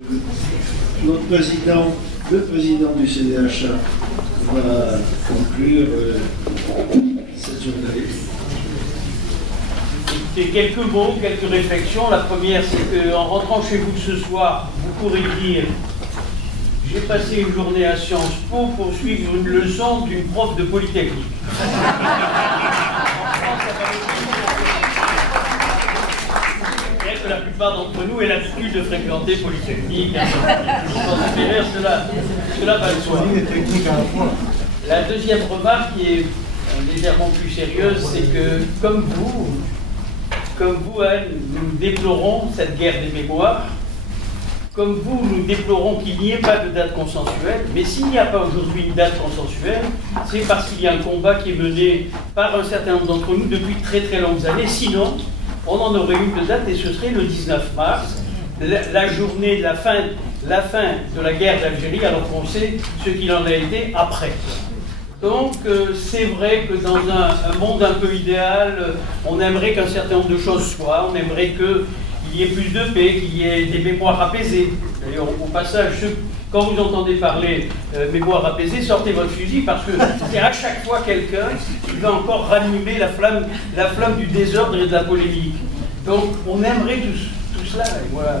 Notre président, le président du CDHA va conclure cette journée. Écoutez, quelques mots, quelques réflexions. La première, c'est qu'en rentrant chez vous ce soir, vous pourrez dire « J'ai passé une journée à Sciences Po pour suivre une leçon d'une prof de Polytechnique ». La plupart d'entre nous aient l'habitude de fréquenter Polytechnique. Cela va de soi. La deuxième remarque, qui est légèrement plus sérieuse, c'est que, comme vous, Anne, nous déplorons cette guerre des mémoires. Comme vous, nous déplorons qu'il n'y ait pas de date consensuelle. Mais s'il n'y a pas aujourd'hui une date consensuelle, c'est parce qu'il y a un combat qui est mené par un certain nombre d'entre nous depuis très très longues années. Sinon, on en aurait une de date et ce serait le 19 mars, la journée de la fin de la guerre d'Algérie, alors qu'on sait ce qu'il en a été après. Donc c'est vrai que dans un monde un peu idéal, on aimerait qu'un certain nombre de choses soient, on aimerait qu'il y ait plus de paix, qu'il y ait des mémoires apaisées. D'ailleurs, au passage, quand vous entendez parler mémoire apaisée, sortez votre fusil parce que c'est à chaque fois quelqu'un qui va encore ranimer la flamme du désordre et de la polémique. Donc on aimerait tout cela. Et voilà.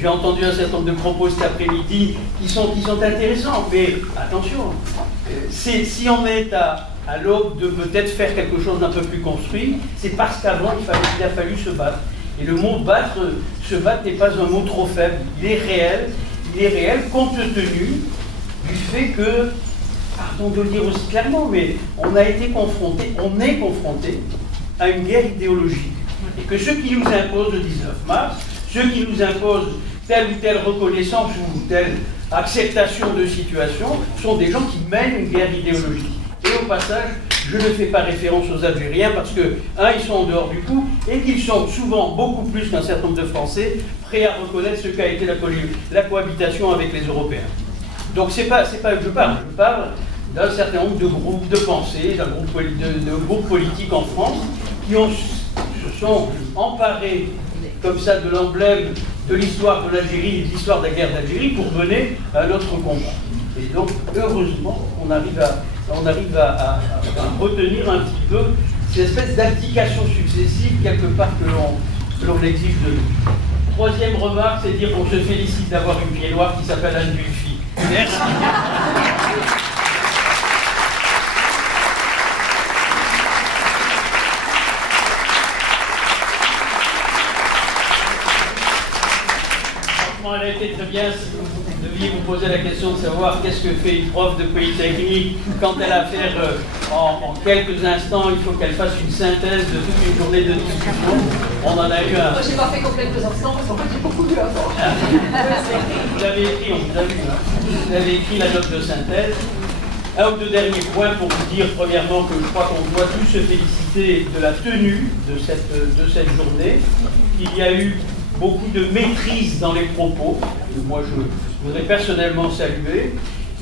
J'ai entendu un certain nombre de propos cet après-midi qui sont intéressants, mais attention, si on est à l'aube de peut-être faire quelque chose d'un peu plus construit, c'est parce qu'avant il a fallu se battre. Et le mot battre, se battre n'est pas un mot trop faible, il est réel compte tenu du fait que, pardon de le dire aussi clairement, mais on est confronté à une guerre idéologique. Et que ceux qui nous imposent le 19 mars, ceux qui nous imposent telle ou telle reconnaissance ou telle acceptation de situation, sont des gens qui mènent une guerre idéologique. Et au passage, je ne fais pas référence aux Algériens parce que, ils sont en dehors du coup, et qu'ils sont souvent beaucoup plus qu'un certain nombre de Français prêts à reconnaître ce qu'a été la cohabitation avec les Européens. Donc c'est pas que je parle d'un certain nombre de groupes de pensée, de groupes politiques en France qui se sont emparés comme ça de l'emblème de l'histoire de l'Algérie et de l'histoire de la guerre d'Algérie pour mener un autre combat. Et donc, heureusement, on arrive à retenir un petit peu cette espèce d'abdication successive, quelque part, que l'on exige de nous. Troisième remarque, c'est dire qu'on se félicite d'avoir une vieille noire qui s'appelle Anne Dulphy. Merci. Elle a été très bien si vous deviez vous poser la question de savoir qu'est-ce que fait une prof de Polytechnique quand elle a à faire en quelques instants, il faut qu'elle fasse une synthèse de toute une journée de discussion. On en a eu un. Moi, j'ai pas fait qu'en quelques instants parce qu'en fait, j'ai beaucoup lu avant. Vous l'avez écrit, on vous a vu. Vous avez écrit la note de synthèse. Un ou deux derniers points pour vous dire, premièrement, que je crois qu'on doit tous se féliciter de la tenue de cette journée. Il y a eu beaucoup de maîtrise dans les propos, que moi je voudrais personnellement saluer.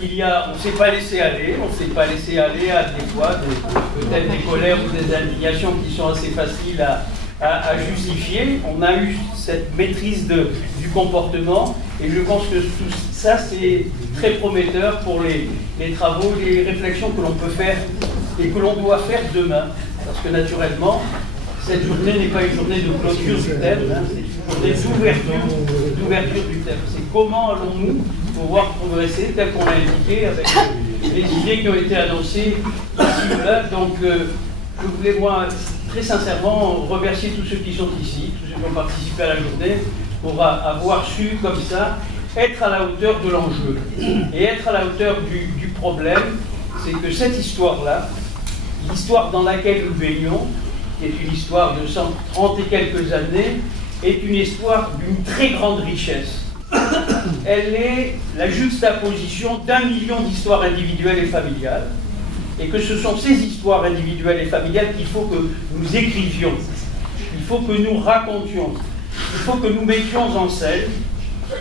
On ne s'est pas laissé aller à des fois peut-être des colères ou des indignations qui sont assez faciles à justifier. On a eu cette maîtrise du comportement et je pense que tout ça c'est très prometteur pour les travaux, les réflexions que l'on peut faire et que l'on doit faire demain. Parce que naturellement, cette journée n'est pas une journée de clôture du thème, c'est une journée d'ouverture du thème. C'est comment allons-nous pouvoir progresser tel qu'on l'a indiqué avec les idées qui ont été annoncées ici ou là. Donc je voulais moi très sincèrement remercier tous ceux qui sont ici, tous ceux qui ont participé à la journée, pour avoir su comme ça être à la hauteur de l'enjeu. Et être à la hauteur du problème, c'est que cette histoire-là, l'histoire dans laquelle nous baignons, qui est une histoire de 130 et quelques années, est une histoire d'une très grande richesse. Elle est la juxtaposition d'1 million d'histoires individuelles et familiales, et que ce sont ces histoires individuelles et familiales qu'il faut que nous écrivions, il faut que nous racontions, il faut que nous mettions en scène,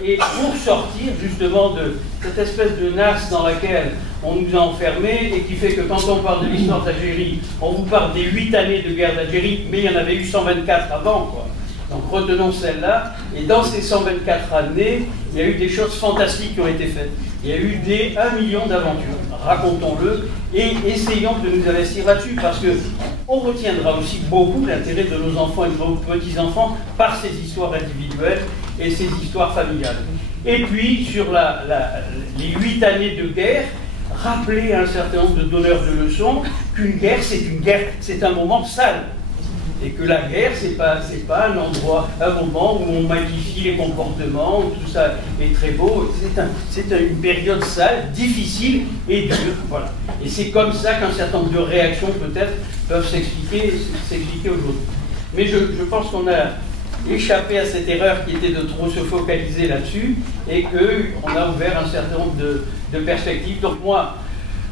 et pour sortir justement de cette espèce de nasse dans laquelle on nous a enfermés et qui fait que quand on parle de l'histoire d'Algérie, on vous parle des 8 années de guerre d'Algérie, mais il y en avait eu 124 avant, quoi. Donc retenons celle-là. Et dans ces 124 années, il y a eu des choses fantastiques qui ont été faites. Il y a eu des 1 million d'aventures. Racontons-le et essayons de nous investir là-dessus parce qu'on retiendra aussi beaucoup l'intérêt de nos enfants et de nos petits-enfants par ces histoires individuelles et ces histoires familiales. Et puis, sur les 8 années de guerre, rappeler à un certain nombre de donneurs de leçons qu'une guerre, c'est un moment sale. Et que la guerre, c'est pas un moment où on magnifie les comportements, où tout ça est très beau. C'est une période sale, difficile et dure. Voilà. Et c'est comme ça qu'un certain nombre de réactions, peut-être, peuvent s'expliquer aujourd'hui. Mais je pense qu'on a échappé à cette erreur qui était de trop se focaliser là-dessus et qu'on a ouvert un certain nombre de perspectives. Donc moi,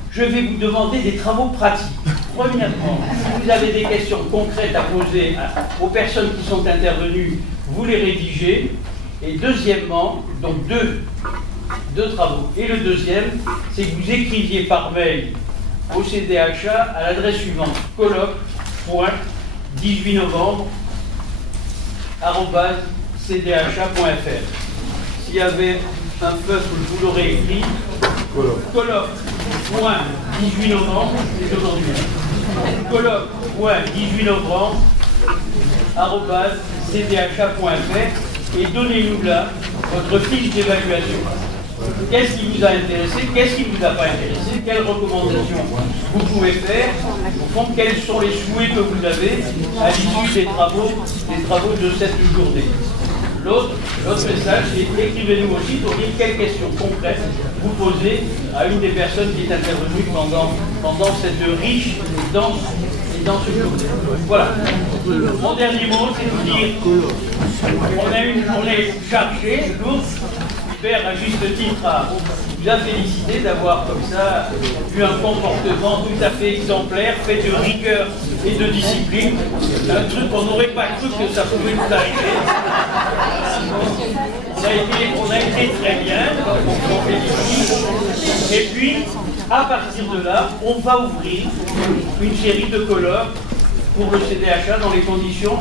je vais vous demander des travaux pratiques. Premièrement, si vous avez des questions concrètes à poser aux personnes qui sont intervenues, vous les rédigez. Et deuxièmement, donc deux travaux. Et le deuxième, c'est que vous écriviez par mail au CDHA à l'adresse suivante, colloque.18novembre@cdha.fr. S'il y avait un peuple, vous l'aurez écrit. Colloque.18novembre, c'est aujourd'hui. Colloque.18novembre@cdha.fr et donnez-nous là votre fiche d'évaluation. Qu'est-ce qui vous a intéressé? Qu'est-ce qui ne vous a pas intéressé? Quelles recommandations vous pouvez faire? Au fond, quels sont les souhaits que vous avez à l'issue des travaux de cette journée? L'autre message, c'est écrivez-nous aussi pour dire quelles questions concrètes vous posez à une des personnes qui est intervenue pendant cette riche et dense journée. Voilà. Mon dernier mot, c'est de vous dire on est chargé, lourd. Hubert, à juste titre, vous a félicité d'avoir comme ça eu un comportement tout à fait exemplaire, fait de rigueur et de discipline. Un truc qu'on n'aurait pas cru que ça pouvait nous arriver. On a été très bien, donc on félicite. Et puis, à partir de là, on va ouvrir une série de colloques pour le CDHA dans les conditions où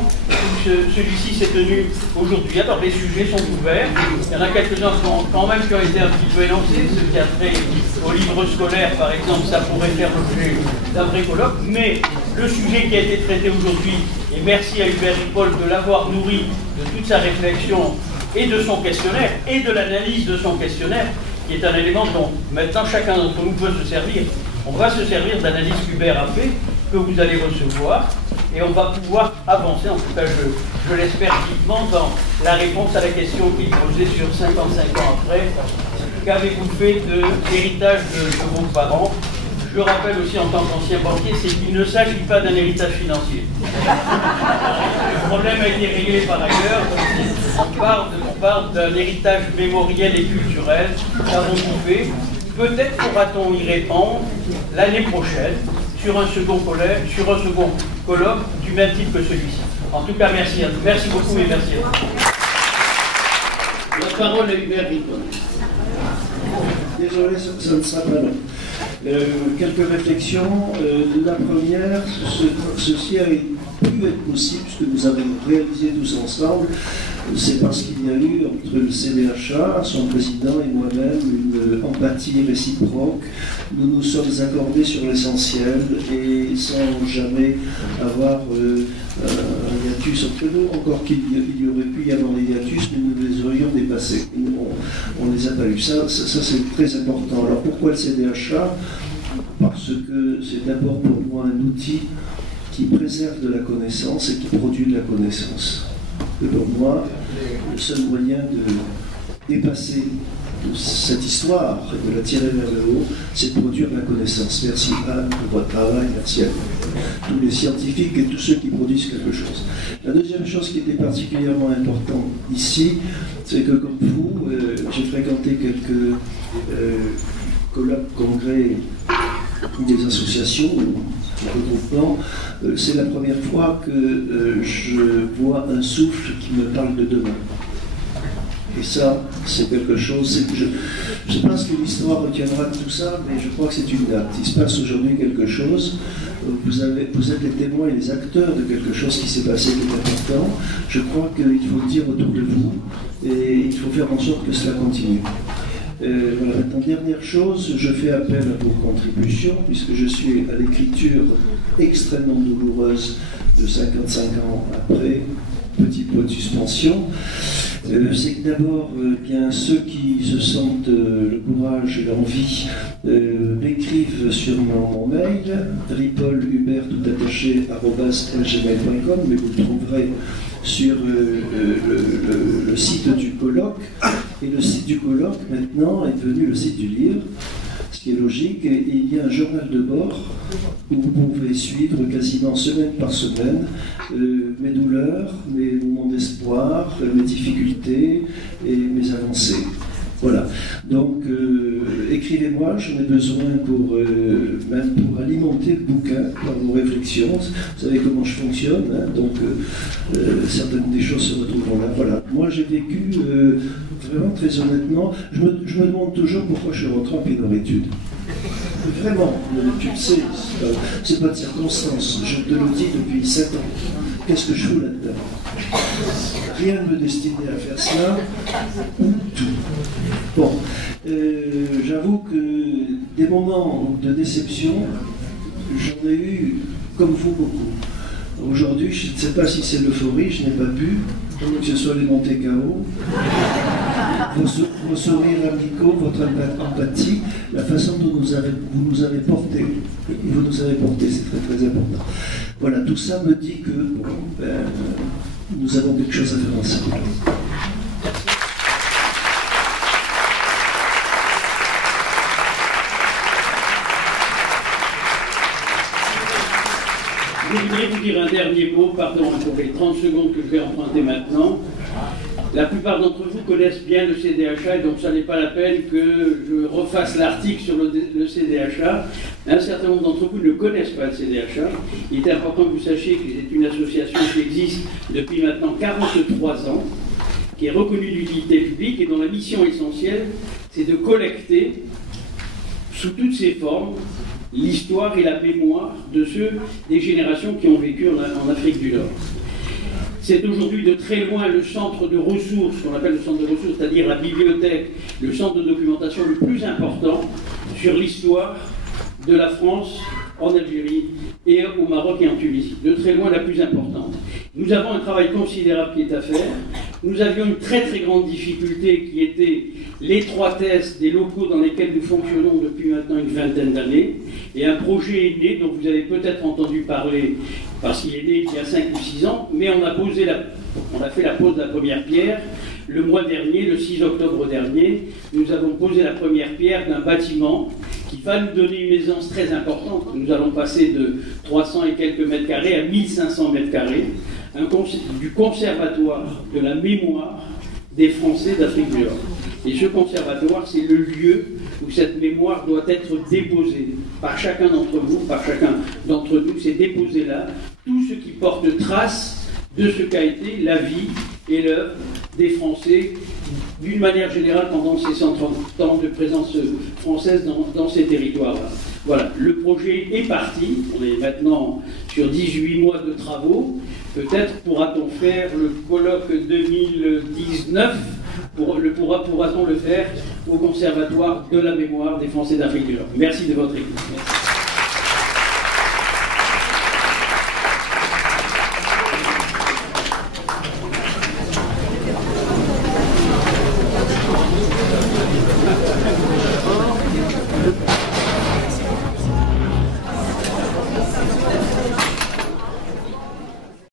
celui-ci s'est tenu aujourd'hui. Alors les sujets sont ouverts. Il y en a quelques-uns quand même qui ont été un petit peu énoncés. Ce qui a trait au livre scolaire, par exemple, ça pourrait faire l'objet d'un vrai colloque. Mais le sujet qui a été traité aujourd'hui, et merci à Hubert Ripoll de l'avoir nourri de toute sa réflexion et de son questionnaire, et de l'analyse de son questionnaire, qui est un élément dont maintenant chacun d'entre nous peut se servir. On va se servir de l'analyse qu'Hubert a fait, que vous allez recevoir, et on va pouvoir avancer, en tout cas je l'espère vivement, dans la réponse à la question qu'il posait sur 55 ans après. Qu'avez-vous fait de l'héritage de vos parents? Je rappelle aussi en tant qu'ancien banquier, c'est qu'il ne s'agit pas d'un héritage financier. Le problème a été réglé par ailleurs. On parle d'un héritage mémoriel et culturel. Qu'avons-nous fait? Peut-être pourra-t-on y répondre l'année prochaine sur un second colloque du même type que celui-ci. En tout cas, merci à vous. Merci beaucoup et merci à vous. La parole est Hubert Ripoll. Désolé, ça ne sera pas long. Quelques réflexions. La première, ceci a pu être possible, puisque nous avons réalisé tous ensemble, c'est parce qu'il y a eu entre le CDHA, son président et moi-même une empathie réciproque. Nous nous sommes accordés sur l'essentiel et sans jamais avoir un hiatus entre nous, encore qu'il y aurait pu y avoir des hiatus, mais nous les aurions dépassés. On ne les a pas eu. Ça c'est très important. Alors pourquoi le CDHA? Parce que c'est d'abord pour moi un outil qui préserve de la connaissance et qui produit de la connaissance. Et pour moi, le seul moyen de dépasser cette histoire et de la tirer vers le haut, c'est de produire de la connaissance. Merci Anne pour votre travail, merci à vous, tous les scientifiques et tous ceux qui produisent quelque chose. La deuxième chose qui était particulièrement importante ici, c'est que comme vous, j'ai fréquenté quelques colloques, congrès des associations, des regroupements. C'est la première fois que je vois un souffle qui me parle de demain. Et ça, c'est quelque chose, je pense que l'histoire retiendra tout ça, mais je crois que c'est une date. Il se passe aujourd'hui quelque chose, vous êtes les témoins et les acteurs de quelque chose qui s'est passé qui est important. Je crois qu'il faut le dire autour de vous, et il faut faire en sorte que cela continue. Voilà. Maintenant, dernière chose, je fais appel à vos contributions, puisque je suis à l'écriture extrêmement douloureuse de 55 ans après, petit pot de suspension. C'est que d'abord, bien ceux qui se sentent le courage et l'envie m'écrivent sur mon mail, ripollhubert@gmail.com, mais vous le trouverez sur le site du colloque. Et le site du colloque, maintenant, est devenu le site du livre, ce qui est logique. Et il y a un journal de bord où vous pouvez suivre quasiment semaine par semaine mes douleurs, mes moments d'espoir, mes difficultés et mes avancées. Voilà. Donc, écrivez-moi, j'en ai besoin même pour alimenter le bouquin par vos réflexions. Vous savez comment je fonctionne, hein, donc certaines des choses se retrouveront là. Voilà. Moi, j'ai vécu, vraiment très honnêtement, je me demande toujours pourquoi je suis rentré en pénorétude. Vraiment, tu le sais, c'est pas de circonstance, je te le dis depuis 7 ans. Qu'est-ce que je fous là-dedans? Rien ne me destinait à faire cela, ou tout. Bon, j'avoue que des moments de déception, j'en ai eu, comme vous, beaucoup. Aujourd'hui, je ne sais pas si c'est l'euphorie, je n'ai pas bu, que ce soit les montées KO, vos sourires amicaux, votre empathie, la façon dont vous nous avez porté. Vous nous avez porté, c'est très très important. Voilà, tout ça me dit que nous avons quelque chose à faire ensemble. Je voudrais vous dire un dernier mot, pardon pour les 30 secondes que je vais emprunter maintenant. La plupart d'entre vous connaissent bien le CDHA, donc ça n'est pas la peine que je refasse l'article sur le CDHA. Un certain nombre d'entre vous ne connaissent pas le CDHA. Il est important que vous sachiez que c'est une association qui existe depuis maintenant 43 ans, qui est reconnue d'utilité publique et dont la mission essentielle, c'est de collecter, sous toutes ses formes, l'histoire et la mémoire des générations qui ont vécu en Afrique du Nord. C'est aujourd'hui de très loin le centre de ressources, qu'on appelle le centre de ressources, c'est-à-dire la bibliothèque, le centre de documentation le plus important sur l'histoire de la France en Algérie et au Maroc et en Tunisie. De très loin la plus importante. Nous avons un travail considérable qui est à faire. Nous avions une très très grande difficulté qui était l'étroitesse des locaux dans lesquels nous fonctionnons depuis maintenant une vingtaine d'années. Et un projet est né, dont vous avez peut-être entendu parler, parce qu'il est né il y a 5 ou 6 ans, mais on a fait la pose de la première pierre le mois dernier, le 6 octobre dernier. Nous avons posé la première pierre d'un bâtiment qui va nous donner une aisance très importante. Nous allons passer de 300 et quelques mètres carrés à 1500 mètres carrés, du conservatoire de la mémoire des Français d'Afrique du Nord. Et ce conservatoire, c'est le lieu où cette mémoire doit être déposée par chacun d'entre vous, par chacun d'entre nous. C'est déposé là tout ce qui porte trace de ce qu'a été la vie et l'œuvre des Français, d'une manière générale, pendant ces 130 ans de présence française dans ces territoires-là. Voilà, le projet est parti. On est maintenant sur 18 mois de travaux. Peut-être pourra-t-on faire le colloque 2019, pourra-t-on le faire au Conservatoire de la mémoire des Français d'Afrique du Nord. Merci de votre écoute. Merci.